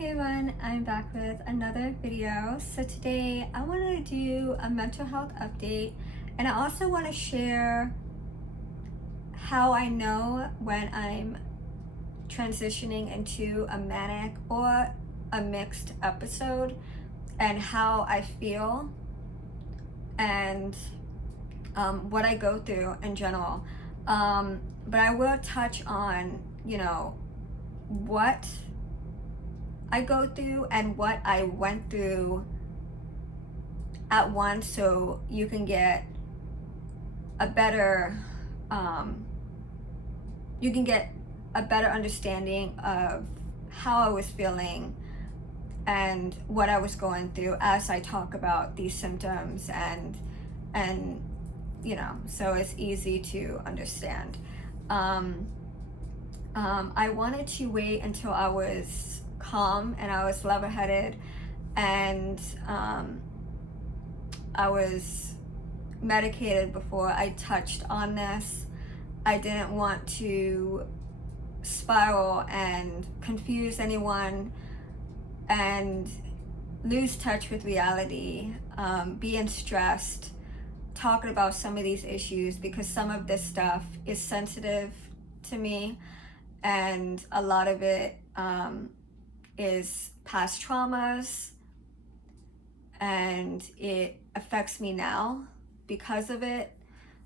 Hey everyone, I'm back with another video. So today I want to do a mental health update, and I also want to share how I know when I'm transitioning into a manic or a mixed episode and how I feel and what I go through in general. But I will touch on, what I go through and what I went through at once, so you can get a better understanding of how I was feeling and what I was going through as I talk about these symptoms, and so it's easy to understand. I wanted to wait until I was calm and I was level-headed and I was medicated before I touched on this. I didn't want to spiral and confuse anyone and lose touch with reality, being stressed, talking about some of these issues, because some of this stuff is sensitive to me and a lot of it is past traumas, and it affects me now because of it.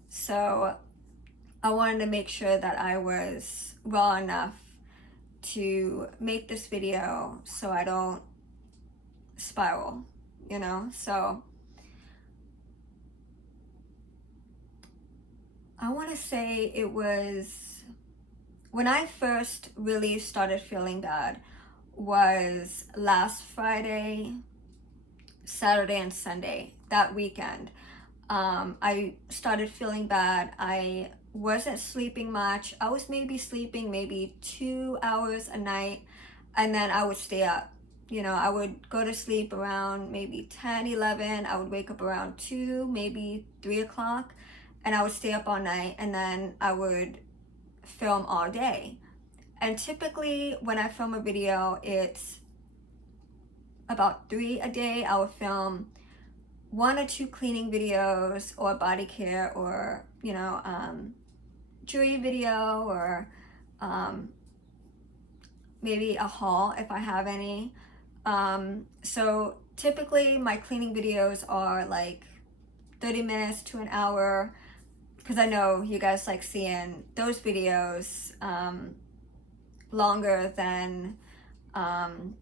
So I wanted to make sure that I was raw enough to make this video so I don't spiral, So I want to say it was when I first really started feeling bad was last Friday, Saturday, and Sunday, that weekend. I started feeling bad. I wasn't sleeping much. I was maybe sleeping maybe 2 hours a night, and then I would stay up. I would go to sleep around maybe 10, 11. I would wake up around 2, maybe 3 o'clock, and I would stay up all night, and then I would film all day. And typically when I film a video, it's about 3 a day. I would film 1 or 2 cleaning videos or body care or, jewelry video or maybe a haul if I have any. So typically my cleaning videos are like 30 minutes to an hour, because I know you guys like seeing those videos longer than, and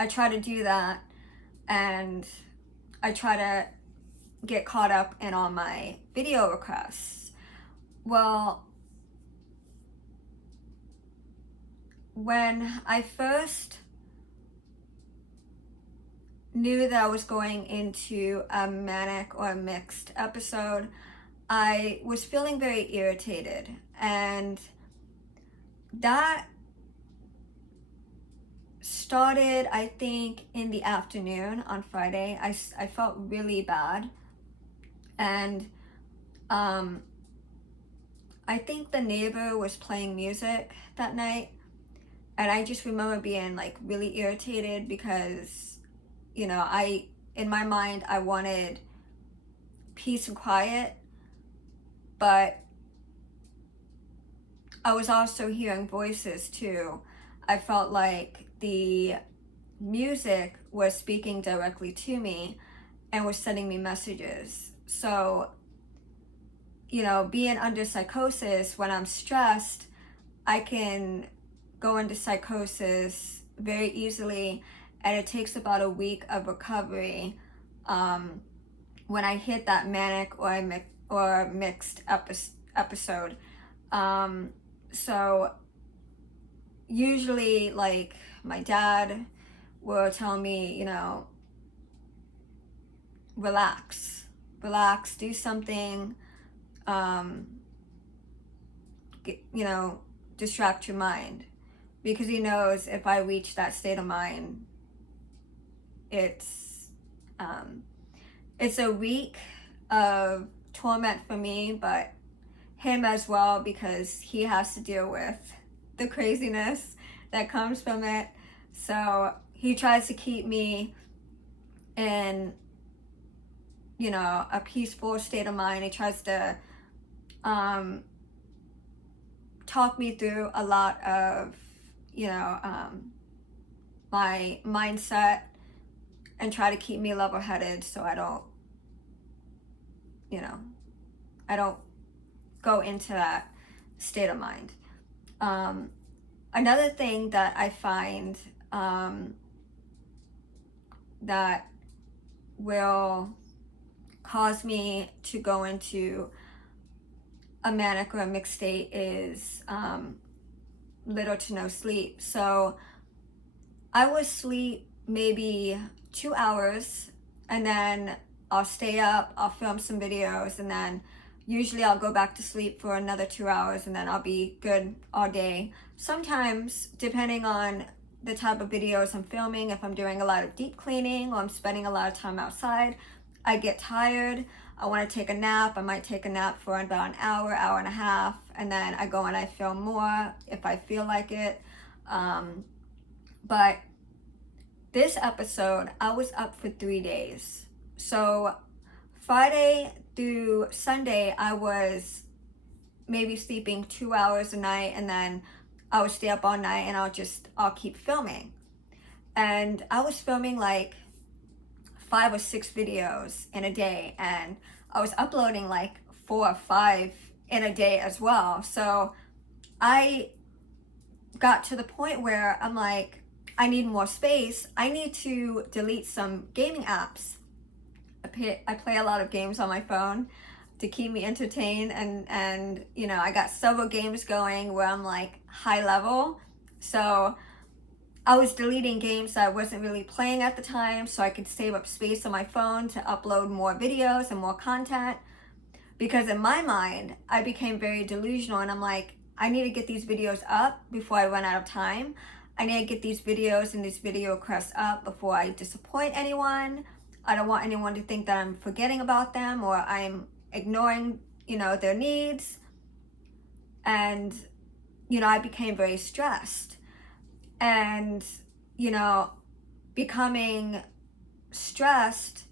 I try to do that, and I try to get caught up in all my video requests. Well, when I first knew that I was going into a manic or a mixed episode, I was feeling very irritated, and that started, I think, in the afternoon on Friday. I felt really bad, and I think the neighbor was playing music that night, and I just remember being like really irritated because, in my mind, I wanted peace and quiet, but I was also hearing voices too. I felt like the music was speaking directly to me and was sending me messages. So, being under psychosis, when I'm stressed, I can go into psychosis very easily, and it takes about a week of recovery when I hit that manic or mixed episode. So usually, like, my dad will tell me, relax, do something, distract your mind, because he knows if I reach that state of mind, it's a week of torment for me, but him as well, because he has to deal with the craziness that comes from it. So he tries to keep me in, you know, a peaceful state of mind. He tries to talk me through a lot of, you know, my mindset, and try to keep me level-headed so I don't, you know, I don't go into that state of mind. Another thing that I find that will cause me to go into a manic or a mixed state is little to no sleep. So I will sleep maybe 2 hours, and then I'll stay up, I'll film some videos, and then usually I'll go back to sleep for another 2 hours, and then I'll be good all day. Sometimes, depending on the type of videos I'm filming, if I'm doing a lot of deep cleaning or I'm spending a lot of time outside, I get tired, I want to take a nap. I might take a nap for about an hour, hour and a half, and then I go and I film more if I feel like it. But this episode, I was up for 3 days. So Friday through Sunday, I was maybe sleeping 2 hours a night, and then I would stay up all night and I'll keep filming. And I was filming like 5 or 6 videos in a day, and I was uploading like 4 or 5 in a day as well. So I got to the point where I'm like, I need more space. I need to delete some gaming apps. I play a lot of games on my phone to keep me entertained, and you know, I got several games going where I'm like high level. So I was deleting games that I wasn't really playing at the time so I could save up space on my phone to upload more videos and more content. Because in my mind, I became very delusional, and I'm like, I need to get these videos up before I run out of time. I need to get these videos and these video requests up before I disappoint anyone. I don't want anyone to think that I'm forgetting about them or I'm ignoring, you know, their needs. And, you know, I became very stressed. And, you know, becoming stressed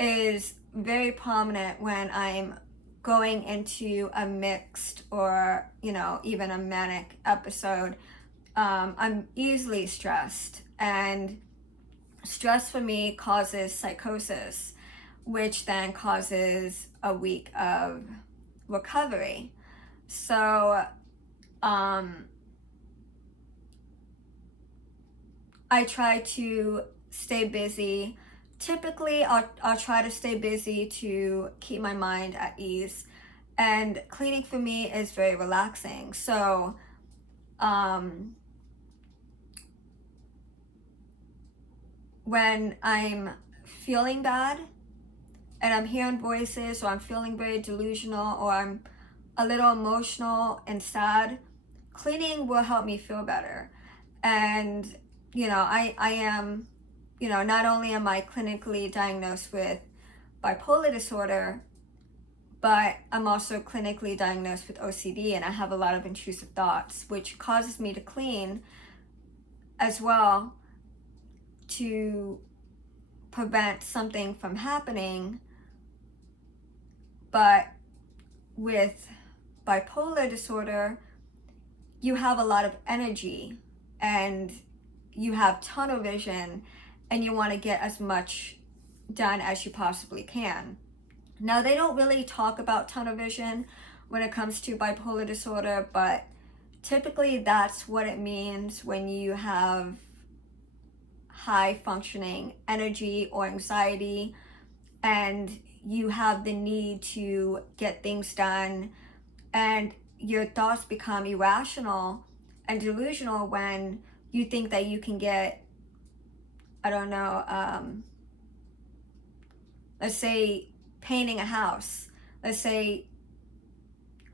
is very prominent when I'm going into a mixed or, you know, even a manic episode. I'm easily stressed, and stress for me causes psychosis, which then causes a week of recovery. So I try to stay busy. Typically, I'll try to stay busy to keep my mind at ease. And cleaning for me is very relaxing. So when I'm feeling bad and I'm hearing voices, or I'm feeling very delusional, or I'm a little emotional and sad, cleaning will help me feel better. And, you know, I am, you know, not only am I clinically diagnosed with bipolar disorder, but I'm also clinically diagnosed with OCD, and I have a lot of intrusive thoughts, which causes me to clean as well to prevent something from happening. But with bipolar disorder, you have a lot of energy and you have tunnel vision, and you want to get as much done as you possibly can. Now, they don't really talk about tunnel vision when it comes to bipolar disorder, but typically that's what it means when you have high functioning energy or anxiety, and you have the need to get things done, and your thoughts become irrational and delusional when you think that you can get, I don't know, let's say painting a house. Let's say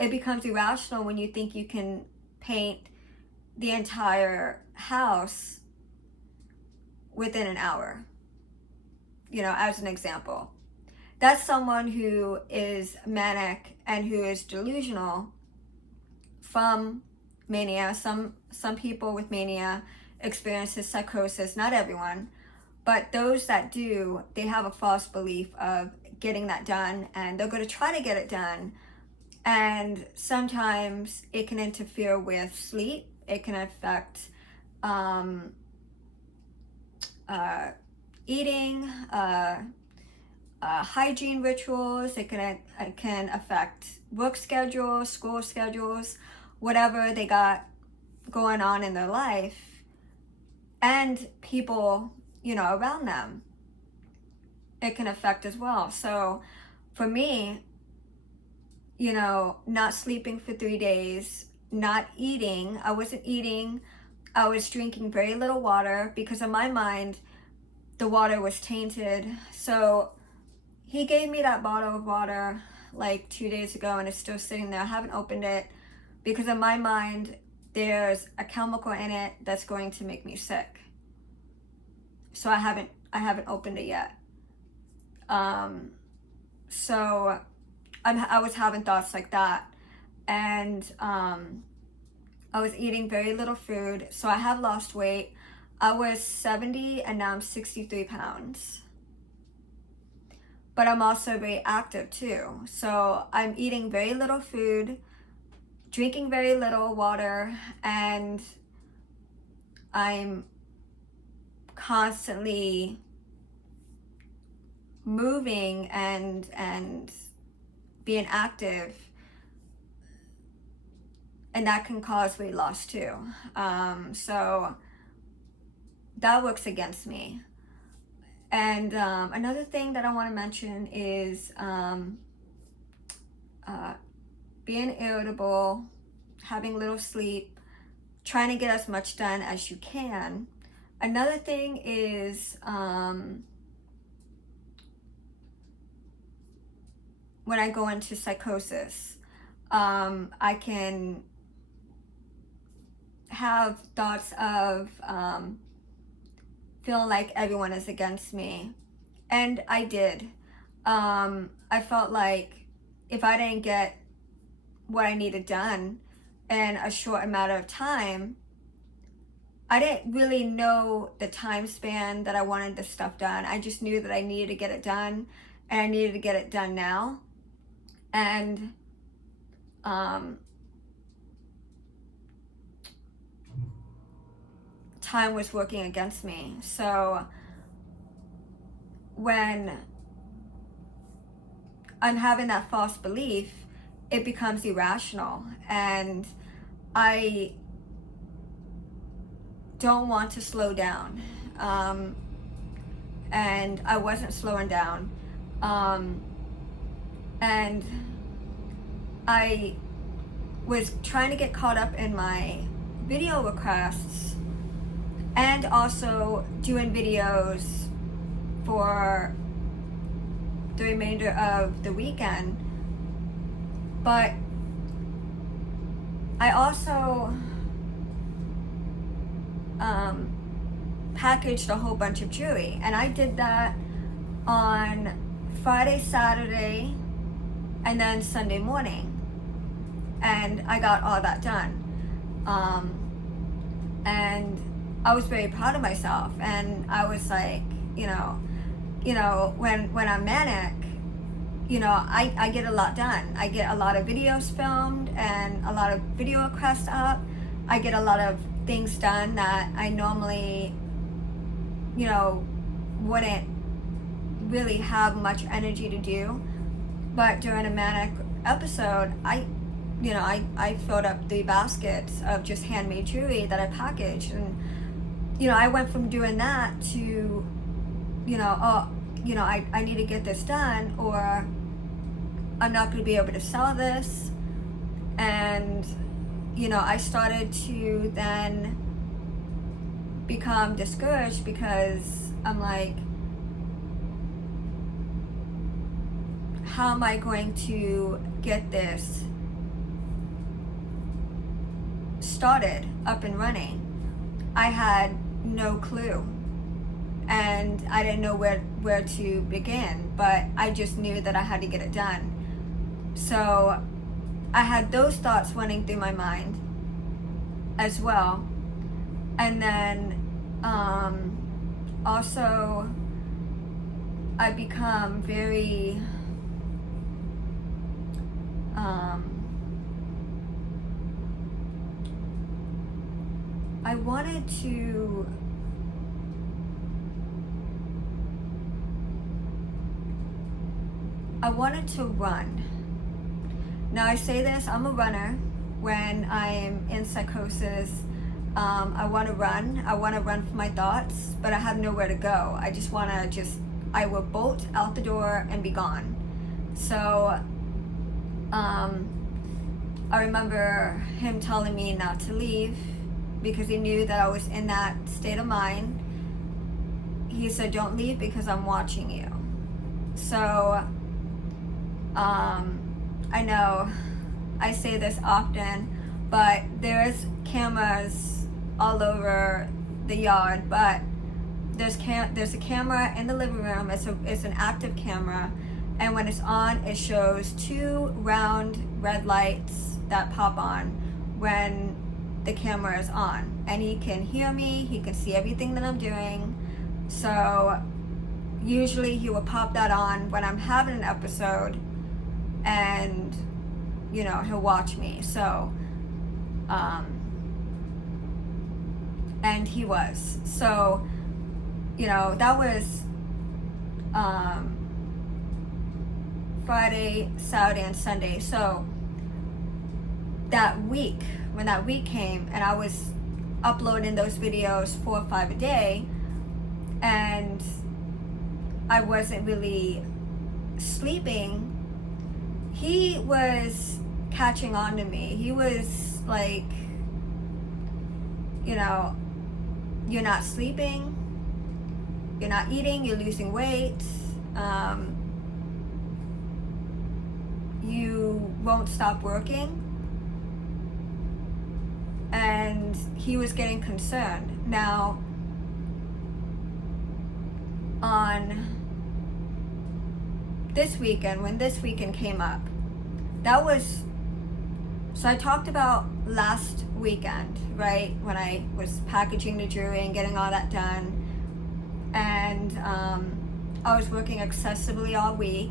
it becomes irrational when you think you can paint the entire house within an hour, you know, as an example. That's someone who is manic and who is delusional from mania. Some some people with mania experiences psychosis, not everyone, but those that do, they have a false belief of getting that done, and they're going to try to get it done. And sometimes it can interfere with sleep. It can affect eating, hygiene rituals. It can affect work schedules, school schedules, whatever they got going on in their life, and people, around them. It can affect as well. So for me, not sleeping for 3 days, not eating. I wasn't eating. I was drinking very little water because in my mind, the water was tainted. So he gave me that bottle of water like 2 days ago, and it's still sitting there. I haven't opened it because in my mind, there's a chemical in it that's going to make me sick. So I haven't opened it yet. So I was having thoughts like that, and I was eating very little food. So I have lost weight. I was 70 and now I'm 63 pounds. But I'm also very active too. So I'm eating very little food, drinking very little water, and I'm constantly moving and being active, and that can cause weight loss too. So that works against me. And another thing that I want to mention is being irritable, having little sleep, trying to get as much done as you can. Another thing is when I go into psychosis, I can have thoughts of feeling like everyone is against me. And I did. I felt like if I didn't get what I needed done in a short amount of time, I didn't really know the time span that I wanted this stuff done. I just knew that I needed to get it done, and I needed to get it done now. And time was working against me. So when I'm having that false belief, it becomes irrational, and I don't want to slow down. And I wasn't slowing down. And I was trying to get caught up in my video requests and also doing videos for the remainder of the weekend. But I also packaged a whole bunch of jewelry, and I did that on Friday, Saturday, and then Sunday morning, and I got all that done. And I was very proud of myself, and I was like, when I'm manic, I get a lot done. I get a lot of videos filmed and a lot of video requests up. I get a lot of things done that I normally, wouldn't really have much energy to do. But during a manic episode, I filled up 3 baskets of just handmade jewelry that I packaged, and I went from doing that to, I need to get this done, or I'm not going to be able to sell this. And I started to then become discouraged because I'm like, how am I going to get this started, up and running? I had no clue, and I didn't know where to begin, but I just knew that I had to get it done. So I had those thoughts running through my mind, as well. And then also I become very I wanted to run. Now I say this, I'm a runner. When I'm in psychosis, I want to run. I want to run from my thoughts, but I have nowhere to go. I just want to I will bolt out the door and be gone. So I remember him telling me not to leave because he knew that I was in that state of mind. He said, don't leave because I'm watching you. So I know I say this often, but there's cameras all over the yard, but there's a camera in the living room. It's an active camera, and when it's on, it shows 2 round red lights that pop on when the camera is on, and he can hear me, he can see everything that I'm doing. So usually he will pop that on when I'm having an episode, and he'll watch me. So and he was. So that was Friday, Saturday, and Sunday. So that week, when that week came, and I was uploading those videos 4 or 5 a day, and I wasn't really sleeping, he was catching on to me. He was like, you're not sleeping, you're not eating, you're losing weight, you won't stop working. And he was getting concerned. Now, on this weekend, when this weekend came up, so I talked about last weekend, right, when I was packaging the jewelry and getting all that done, and I was working excessively all week,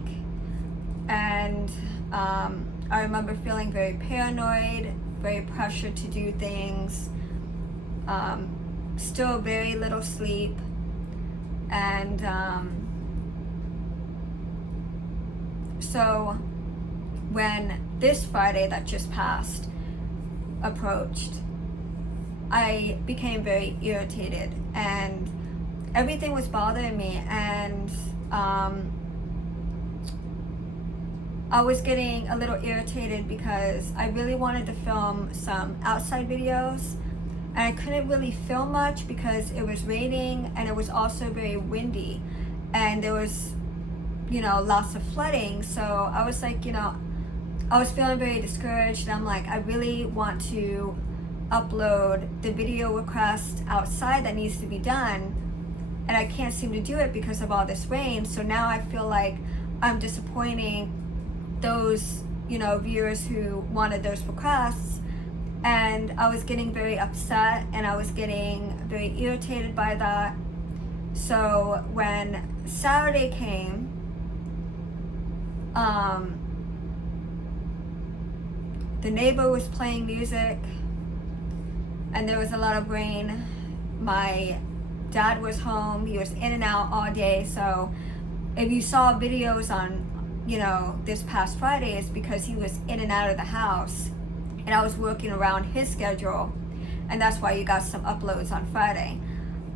and I remember feeling very paranoid, very pressured to do things, still very little sleep, and so when this Friday that just passed approached, I became very irritated, and everything was bothering me, and I was getting a little irritated because I really wanted to film some outside videos, and I couldn't really film much because it was raining, and it was also very windy, and there was lots of flooding. So I was like, I was feeling very discouraged. I'm like, I really want to upload the video request outside that needs to be done, and I can't seem to do it because of all this rain. So now I feel like I'm disappointing those viewers who wanted those requests, and I was getting very upset, and I was getting very irritated by that. So when Saturday came, the neighbor was playing music, and there was a lot of rain. My dad was home. He was in and out all day. So if you saw videos on this past Friday, it's because he was in and out of the house, and I was working around his schedule, and that's why you got some uploads on Friday.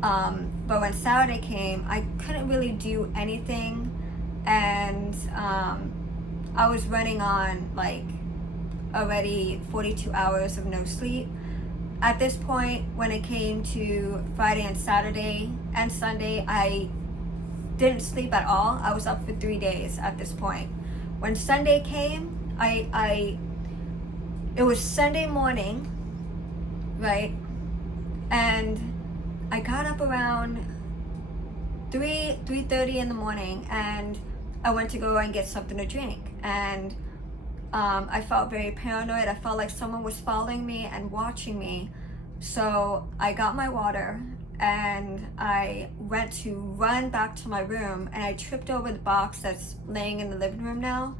But when Saturday came, I couldn't really do anything, and I was running on like already 42 hours of no sleep. At this point, when it came to Friday and Saturday and Sunday, I didn't sleep at all. I was up for 3 days at this point. When Sunday came, it was Sunday morning, right? And I got up around 3:30 in the morning, and I went to go and get something to drink. And I felt very paranoid. I felt like someone was following me and watching me. So I got my water and I went to run back to my room, and I tripped over the box that's laying in the living room now,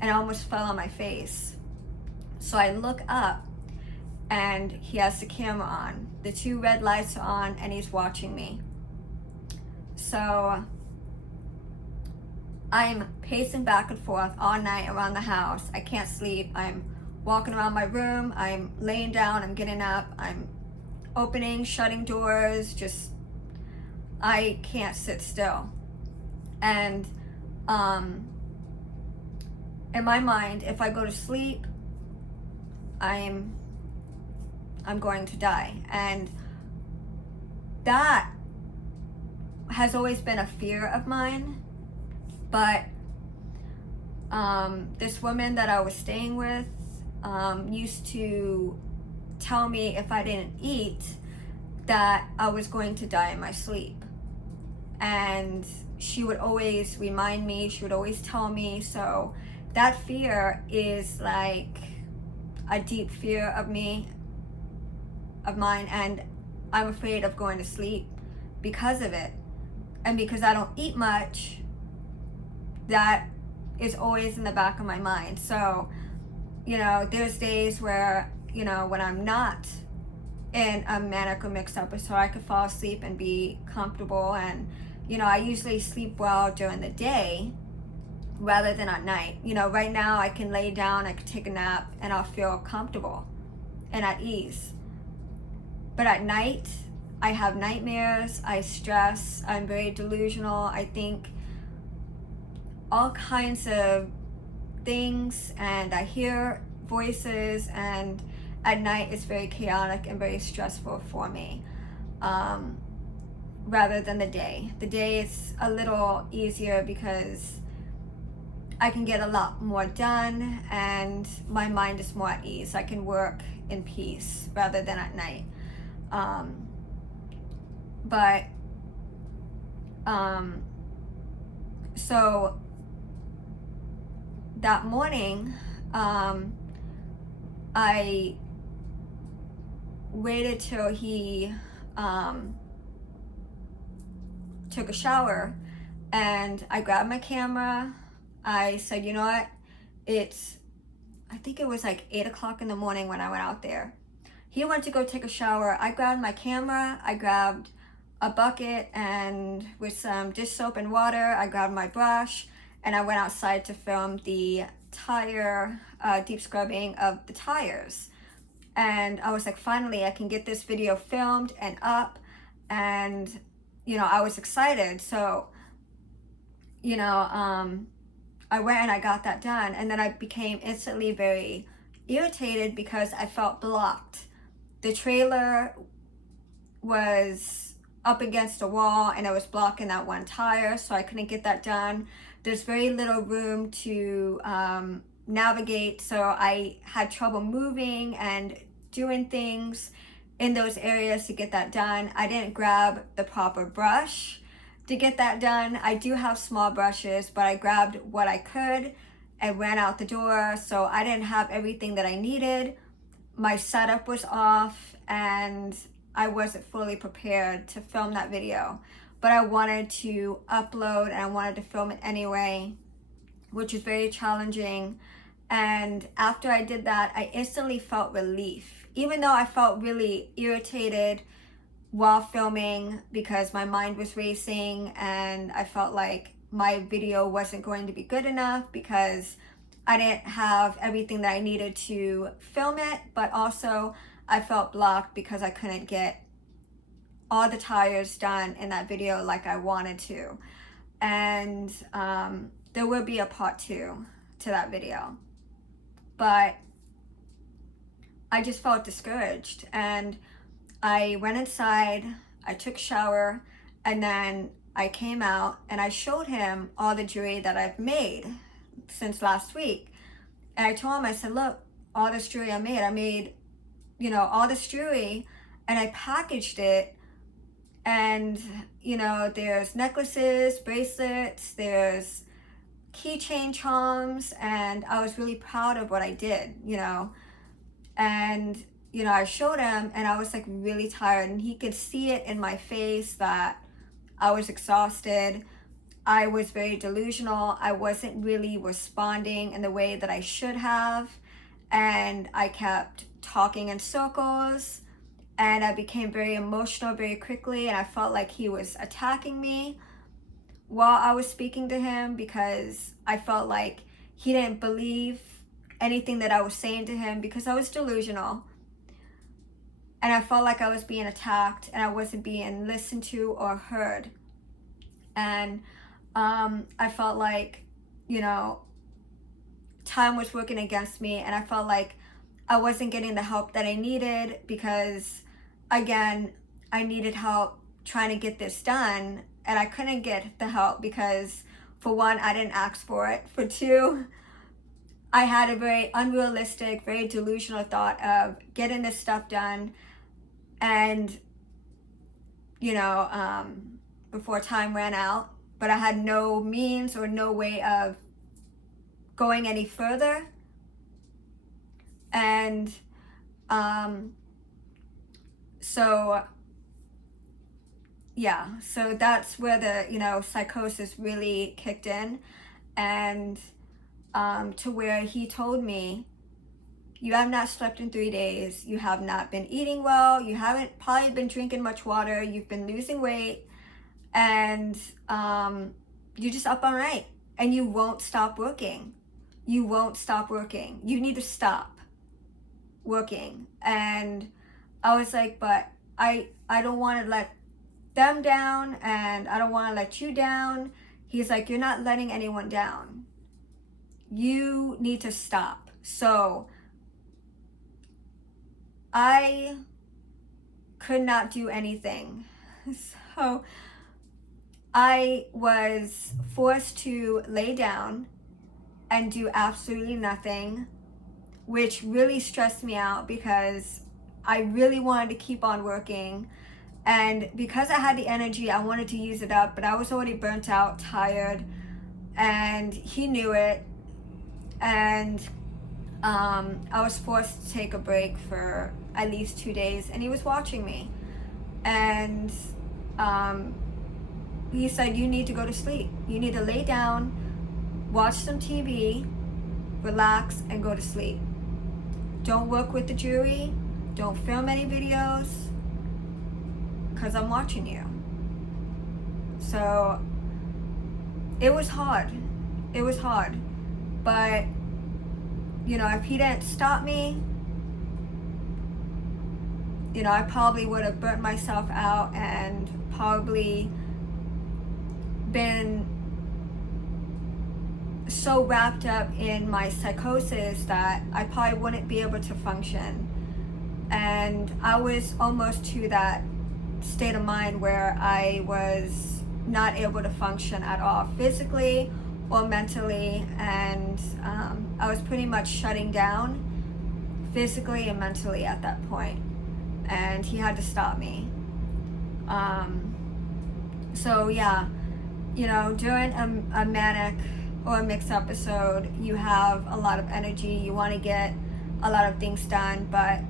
and I almost fell on my face. So I look up and he has the camera on. The 2 red lights are on and he's watching me. So I'm pacing back and forth all night around the house. I can't sleep. I'm walking around my room. I'm laying down. I'm getting up. I'm opening, shutting doors. Just, I can't sit still. And in my mind, if I go to sleep, I'm going to die. And that has always been a fear of mine. But this woman that I was staying with used to tell me if I didn't eat that I was going to die in my sleep. And she would always remind me, she would always tell me. So that fear is like a deep fear of mine, and I'm afraid of going to sleep because of it. And because I don't eat much, that is always in the back of my mind. So, there's days where, when I'm not in a manic or mixed episode, I could fall asleep and be comfortable. And, I usually sleep well during the day rather than at night. Right now I can lay down, I could take a nap, and I'll feel comfortable and at ease. But at night, I have nightmares, I stress, I'm very delusional. I think all kinds of things, and I hear voices, and at night it's very chaotic and very stressful for me, rather than the day. The day is a little easier because I can get a lot more done and my mind is more at ease. I can work in peace rather than at night. So that morning, I waited till he took a shower, and I grabbed my camera. I said, you know what, I think it was like 8 o'clock in the morning when I went out there. He went to go take a shower. I grabbed my camera, I grabbed a bucket, and with some dish soap and water, I grabbed my brush, and I went outside to film the tire, deep scrubbing of the tires. And I was like, finally, I can get this video filmed and up. And, I was excited. So, I went and I got that done. And then I became instantly very irritated because I felt blocked. The trailer was up against a wall and it was blocking that one tire, so I couldn't get that done. There's very little room to navigate, so I had trouble moving and doing things in those areas to get that done. I didn't grab the proper brush to get that done. I do have small brushes, but I grabbed what I could and ran out the door, so I didn't have everything that I needed. My setup was off and I wasn't fully prepared to film that video, but I wanted to upload and I wanted to film it anyway, which is very challenging. And after I did that, I instantly felt relief, even though I felt really irritated while filming because my mind was racing and I felt like my video wasn't going to be good enough because I didn't have everything that I needed to film it, but also I felt blocked because I couldn't get all the tires done in that video like I wanted to. And there will be a part 2 to that video. But I just felt discouraged, and I went inside, I took a shower, and then I came out and I showed him all the jewelry that I've made since last week. And I told him, I said, look, all this jewelry I made, all this jewelry, and I packaged it. And, there's necklaces, bracelets, there's keychain charms, and I was really proud of what I did, And I showed him, and I was like really tired, and he could see it in my face that I was exhausted. I was very delusional. I wasn't really responding in the way that I should have. And I kept talking in circles. And I became very emotional very quickly. And I felt like he was attacking me while I was speaking to him, because I felt like he didn't believe anything that I was saying to him because I was delusional. And I felt like I was being attacked and I wasn't being listened to or heard. And I felt like, time was working against me, and I felt like I wasn't getting the help that I needed because, again, I needed help trying to get this done, and I couldn't get the help because, for one, I didn't ask for it. For two, I had a very unrealistic, very delusional thought of getting this stuff done, and, before time ran out, but I had no means or no way of going any further. And so that's where the psychosis really kicked in. And to where he told me, you have not slept in 3 days, you have not been eating well, you haven't probably been drinking much water, you've been losing weight, and you're just up all night, and you won't stop working. You won't stop working. You need to stop working. And I was like, but I don't want to let them down, and I don't want to let you down. He's like, you're not letting anyone down. You need to stop. So I could not do anything. So I was forced to lay down and do absolutely nothing, which really stressed me out because I really wanted to keep on working. And because I had the energy, I wanted to use it up, but I was already burnt out, tired, and he knew it. And I was forced to take a break for at least 2 days, and he was watching me. And he said, you need to go to sleep. You need to lay down, watch some TV, relax, and go to sleep. Don't work with the jury. Don't film any videos, because I'm watching you. So it was hard. It was hard. But, if he didn't stop me, I probably would have burnt myself out and probably been so wrapped up in my psychosis that I probably wouldn't be able to function. And I was almost to that state of mind where I was not able to function at all, physically or mentally. And I was pretty much shutting down physically and mentally at that point. And he had to stop me. During a manic or a mixed episode, you have a lot of energy, you want to get a lot of things done, but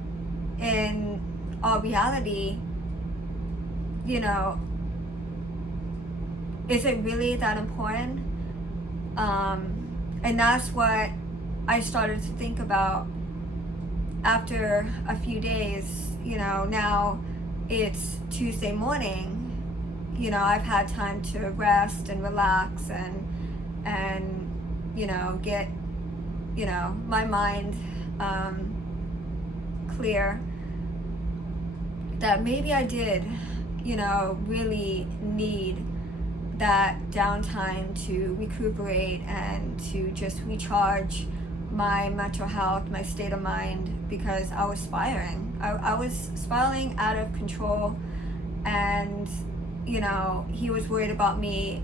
in all reality, is it really that important? And that's what I started to think about after a few days. Now it's Tuesday morning. I've had time to rest and relax and get my mind clear, that maybe I did really need that downtime to recuperate and to just recharge my mental health, my state of mind, because I was spiraling. I was spiraling out of control, and he was worried about me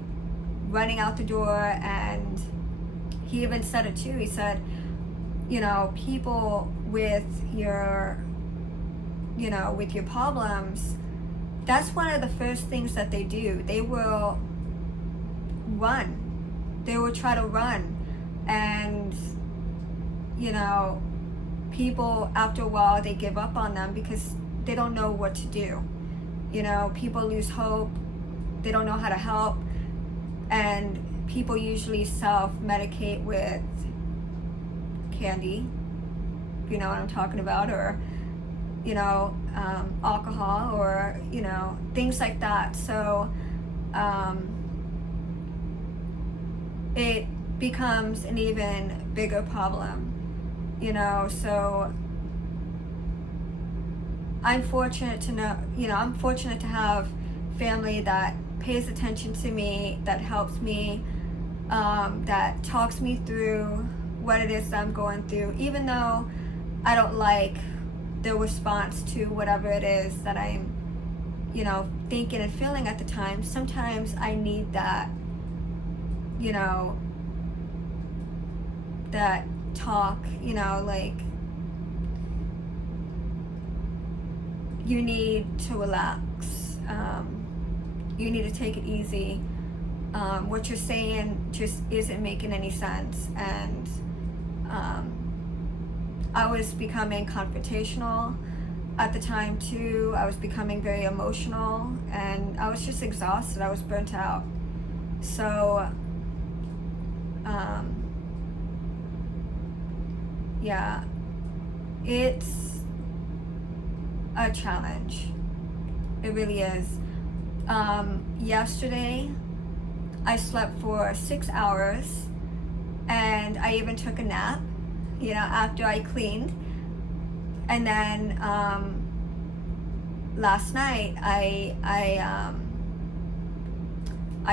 running out the door. And he even said it too. He said, people with your problems, that's one of the first things that they do. They will run. They will try to run. And people, after a while, they give up on them because they don't know what to do. You know, people lose hope, they don't know how to help, and people usually self-medicate with candy, you know what I'm talking about, or, you know, alcohol, or, you know, things like that. So it becomes an even bigger problem, you know. So I'm fortunate to know, you know, I'm fortunate to have family that pays attention to me, that helps me, that talks me through what it is that I'm going through, even though I don't like the response to whatever it is that I'm, you know, thinking and feeling at the time. Sometimes I need that, you know, that talk, you know, like, you need to relax, you need to take it easy, what you're saying just isn't making any sense. And I was becoming confrontational at the time too. I was becoming very emotional, and I was just exhausted. I was burnt out. So yeah, it's a challenge. It really is. Yesterday I slept for 6 hours, and I even took a nap, you know, after I cleaned. And then last night I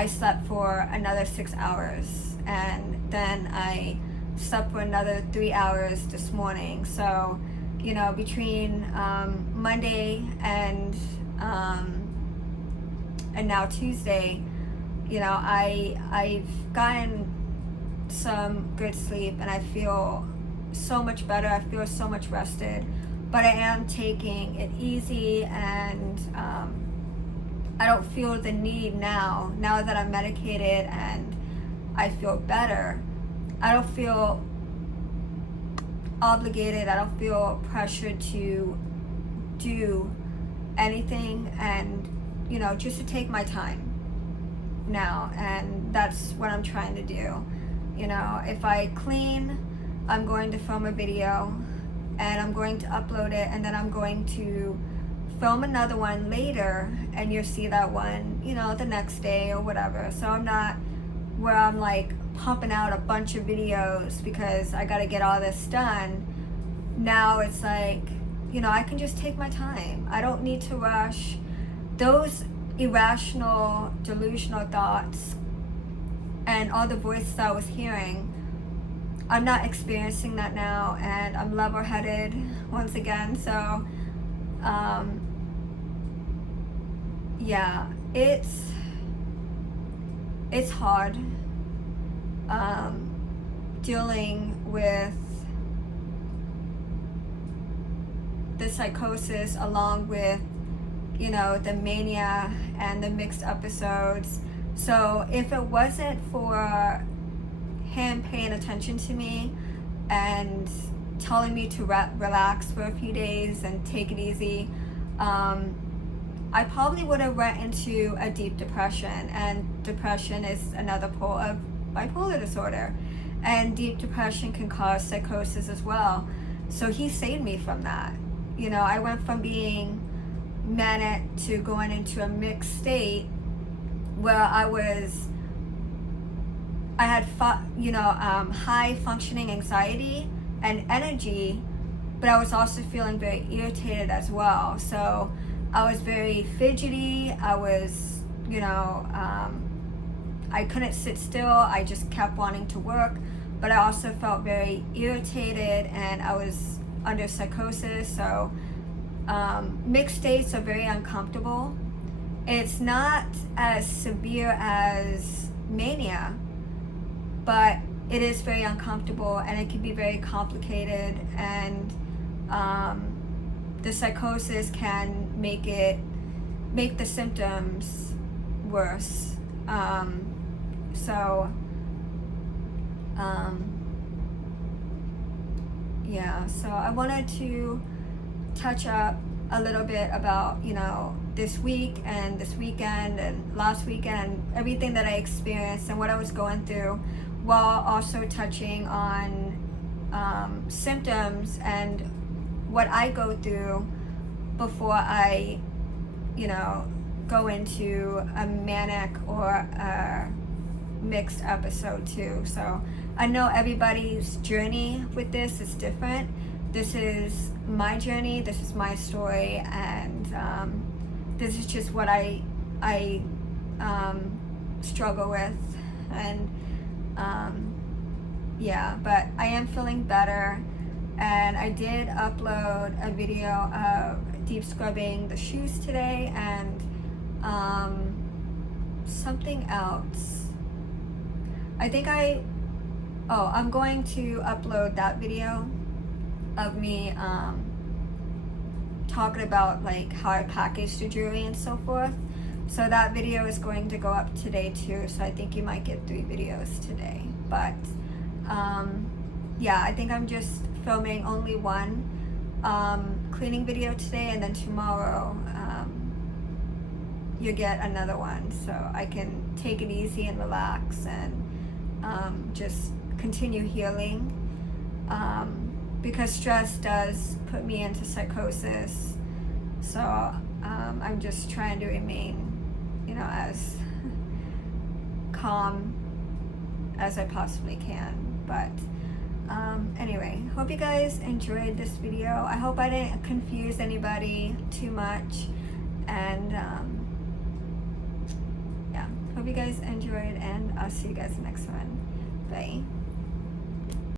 slept for another 6 hours, and then I slept for another 3 hours this morning. So, you know, between Monday and now Tuesday, you know, I've gotten some good sleep, and I feel so much better. I feel so much rested, but I am taking it easy, and I don't feel the need now that I'm medicated and I feel better. I don't feel obligated, I don't feel pressured to do anything, and, you know, just to take my time now. And that's what I'm trying to do. You know, if I clean, I'm going to film a video, and I'm going to upload it, and then I'm going to film another one later, and you'll see that one, you know, the next day or whatever. So I'm not where I'm like pumping out a bunch of videos because I got to get all this done. Now it's like, you know, I can just take my time. I don't need to rush. Those irrational, delusional thoughts and all the voices I was hearing, I'm not experiencing that now, and I'm level-headed once again. So yeah, it's hard dealing with the psychosis, along with, you know, the mania and the mixed episodes. So if it wasn't for him paying attention to me and telling me to relax for a few days and take it easy, I probably would have went into a deep depression. And depression is another pole of bipolar disorder, and deep depression can cause psychosis as well. So he saved me from that. You know, I went from being manic to going into a mixed state where I had high functioning anxiety and energy, but I was also feeling very irritated as well. So I was very fidgety. I was, you know, I couldn't sit still. I just kept wanting to work, but I also felt very irritated, and I was under psychosis. So mixed states are very uncomfortable. It's not as severe as mania, but it is very uncomfortable, and it can be very complicated, and the psychosis can make the symptoms worse. yeah, so I wanted to touch up a little bit about, you know, this week and this weekend and last weekend and everything that I experienced and what I was going through, while also touching on symptoms and what I go through before I, you know, go into a manic or a mixed episode too. So I know everybody's journey with this is different. This is my journey, this is my story, and this is just what I struggle with. And yeah, but I am feeling better, and I did upload a video of deep scrubbing the shoes today, and something else. I think I'm going to upload that video of me talking about like how I package the jewelry and so forth. So that video is going to go up today too, so I think you might get 3 videos today. But yeah, I think I'm just filming only one cleaning video today, and then tomorrow you get another one, so I can take it easy and relax and just continue healing, because stress does put me into psychosis. So I'm just trying to remain, you know, as calm as I possibly can. But anyway, hope you guys enjoyed this video. I hope I didn't confuse anybody too much, and yeah, hope you guys enjoyed, and I'll see you guys next one. Bye.